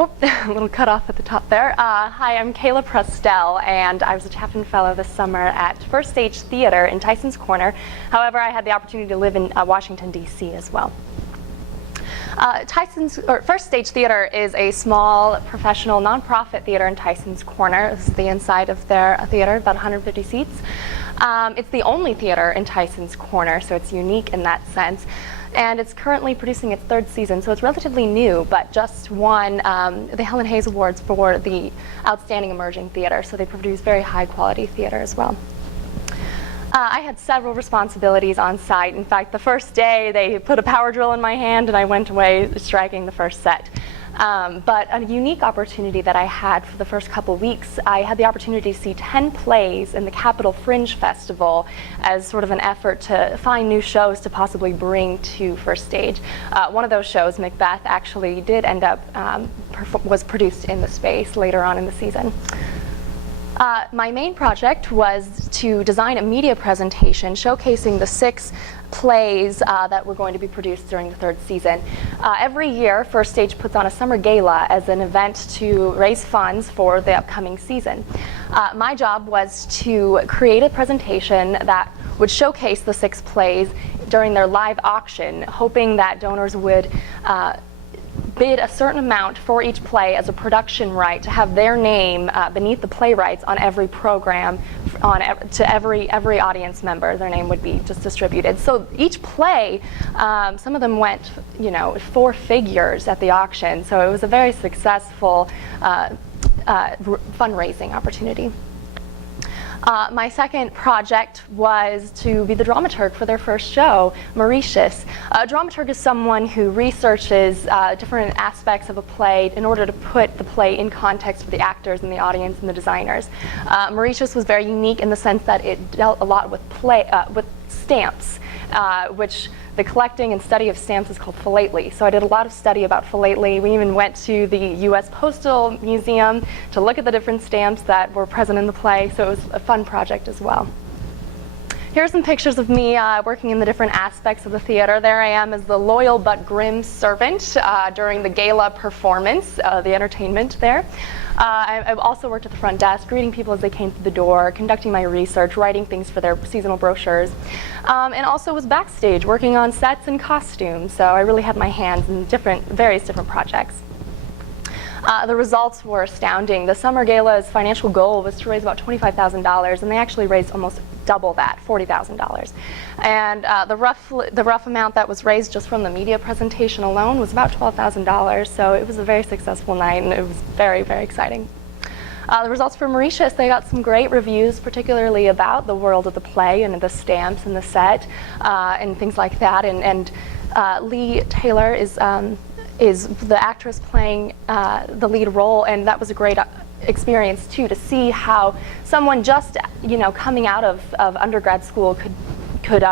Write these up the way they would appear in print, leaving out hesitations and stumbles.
Oh, a little cut off at the top there. Hi, I'm Kayla Prestel', and I was a Chaffin Fellow this summer at First Stage Theater in Tyson's Corner. However, I had the opportunity to live in Washington, D.C. as well. First Stage Theater is a small, professional, nonprofit theater in Tyson's Corner. This is the inside of their theater, about 150 seats. It's the only theater in Tyson's Corner, so it's unique in that sense. And it's currently producing its third season, so it's relatively new, but just won the Helen Hayes Awards for the Outstanding Emerging Theater, so they produce very high-quality theater as well. I had several responsibilities on site. In fact, the first day, they put a power drill in my hand, and I went away striking the first set. But a unique opportunity that I had for the first couple weeks, I had the opportunity to see 10 plays in the Capitol Fringe Festival as sort of an effort to find new shows to possibly bring to First Stage. One of those shows, Macbeth, actually did end up, was produced in the space later on in the season. My main project was to design a media presentation showcasing the 6 plays that were going to be produced during the third season. Every year, First Stage puts on a summer gala as an event to raise funds for the upcoming season. My job was to create a presentation that would showcase the 6 plays during their live auction, hoping that donors would bid a certain amount for each play as a production right to have their name beneath the playwrights on every program, to every audience member. Their name would be just distributed. So each play, some of them went, 4 figures at the auction. So it was a very successful fundraising opportunity. My second project was to be the dramaturg for their first show, Mauritius. A dramaturg is someone who researches different aspects of a play in order to put the play in context for the actors and the audience and the designers. Mauritius was very unique in the sense that it dealt a lot with stamps, which the collecting and study of stamps is called philately. So I did a lot of study about philately. We even went to the U.S. Postal Museum to look at the different stamps that were present in the play. So it was a fun project as well. Here are some pictures of me working in the different aspects of the theater. There I am as the loyal but grim servant during the gala performance, the entertainment there. I've also worked at the front desk, greeting people as they came through the door, conducting my research, writing things for their seasonal brochures, and also was backstage working on sets and costumes. So I really had my hands in various different projects. The results were astounding. The Summer Gala's financial goal was to raise about $25,000, and they actually raised almost double that, $40,000. And the rough amount that was raised just from the media presentation alone was about $12,000. So it was a very successful night, and it was very, very exciting. The results for Mauritius, they got some great reviews, particularly about the world of the play and the stamps and the set and things like that. And Lee Taylor is the actress playing the lead role, and that was a great experience too, to see how someone just coming out of undergrad school could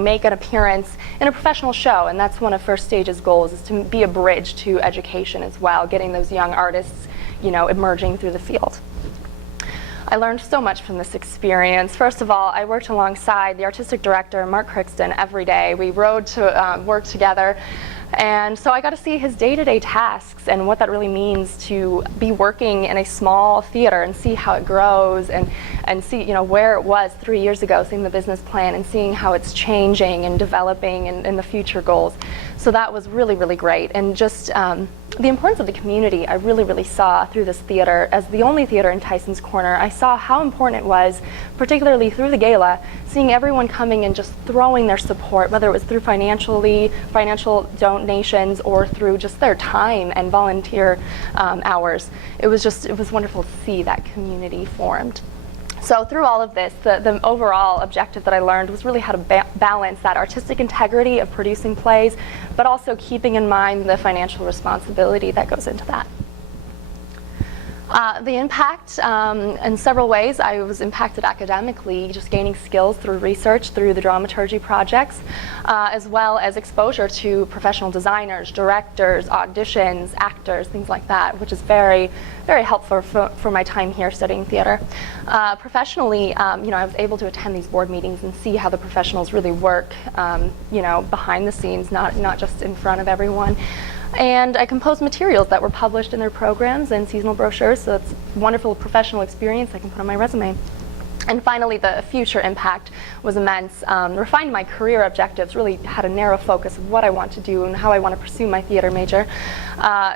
make an appearance in a professional show. And that's one of First Stage's goals, is to be a bridge to education as well, getting those young artists emerging through the field. I learned so much from this experience. First of all, I worked alongside the artistic director, Mark Crixton, every day. We rode to work together. And so I got to see his day-to-day tasks and what that really means to be working in a small theater and see how it grows and see where it was 3 years ago, seeing the business plan and seeing how it's changing and developing and the future goals. So that was really, really great. And just the importance of the community I really, really saw through this theater. As the only theater in Tyson's Corner, I saw how important it was, particularly through the gala, seeing everyone coming and just throwing their support, whether it was through financial donations or through just their time and volunteer hours. It was wonderful to see that community formed. So through all of this, the overall objective that I learned was really how to balance that artistic integrity of producing plays, but also keeping in mind the financial responsibility that goes into that. The impact, in several ways, I was impacted academically, just gaining skills through research, through the dramaturgy projects, as well as exposure to professional designers, directors, auditions, actors, things like that, which is very, very helpful for my time here studying theater. Professionally, I was able to attend these board meetings and see how the professionals really work, behind the scenes, not just in front of everyone. And I composed materials that were published in their programs and seasonal brochures, so it's a wonderful professional experience I can put on my resume. And finally, the future impact was immense. Refined my career objectives, really had a narrow focus of what I want to do and how I want to pursue my theater major.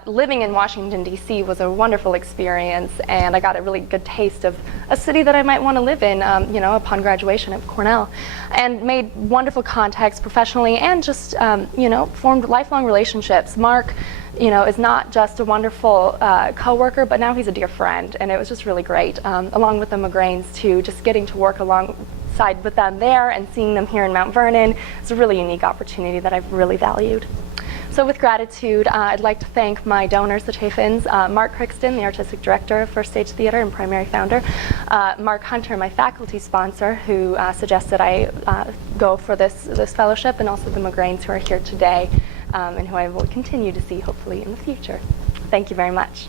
Living in Washington, D.C. was a wonderful experience, and I got a really good taste of a city that I might want to live in, upon graduation at Cornell. And made wonderful contacts professionally and just, formed lifelong relationships. Mark, is not just a wonderful co-worker, but now he's a dear friend, and it was just really great. Along with the Migraines too, just getting to work alongside with them there and seeing them here in Mount Vernon is a really unique opportunity that I've really valued. So with gratitude, I'd like to thank my donors, the Chaffins, Mark Crixton, the Artistic Director of First Stage Theater and primary founder, Mark Hunter, my faculty sponsor, who suggested I go for this fellowship, and also the Migraines who are here today, and who I will continue to see hopefully in the future. Thank you very much.